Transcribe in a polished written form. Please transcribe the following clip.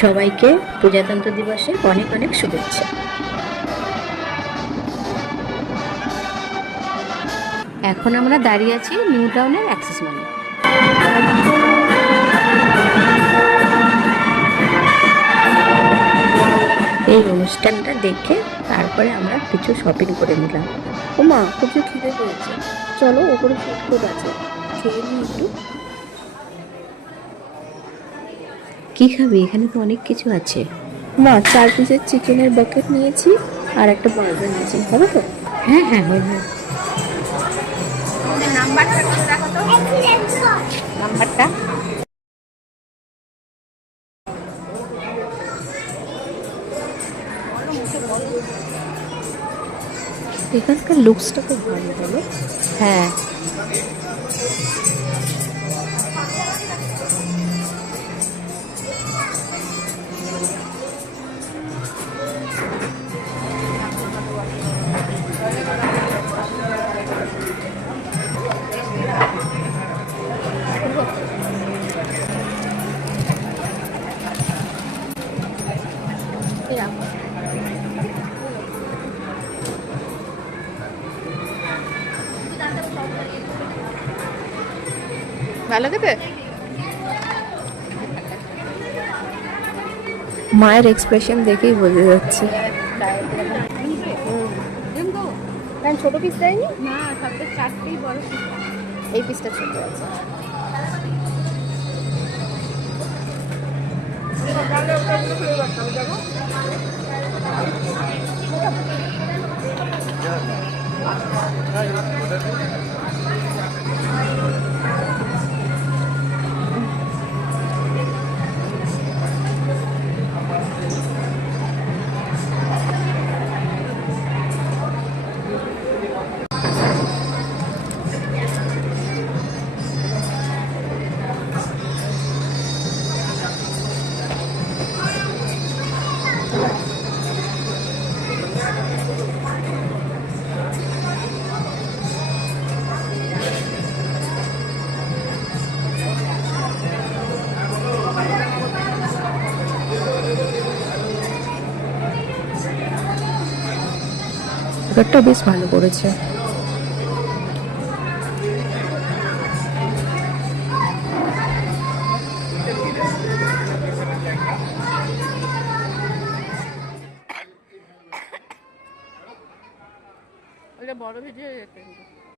সবাইকে প্রজাতন্ত্র দিবসের অনেক অনেক শুভেচ্ছা। এখন আমরা দাঁড়িয়ে আছি নিউ টাউনের অ্যাক্সিস মলে। এই অনুষ্ঠানটা দেখে তারপরে আমরা কিছু শপিং করে নিলাম। ও মা, খুব যে খিদে পেয়েছে, চলো ওপরে ফুড কোর্ট আছে, খেয়ে নিই একটু। কি খাবি? এখানে তো অনেক কিছু আছে। মা, 4 পিসের চিকেনের বাকেট নিয়েছি আর একটা বার্গার নিয়েছি, হবে তো? হ্যাঁ হ্যাঁ হয়ে যাবে। নাম্বারটা এখানকার লুকসটা খুব ভালো, বলো? হ্যাঁ। ভালো খেতে। মায়ের এক্সপ্রেশন দেখেই বোঝা যাচ্ছে। ছোট পিস দেয়নি না, সবটা 4টেই বড় পিস। এই পিসটা ছোট আছে। ব্যাপারটা বেশ ভালো করেছে। বড় ভিডিও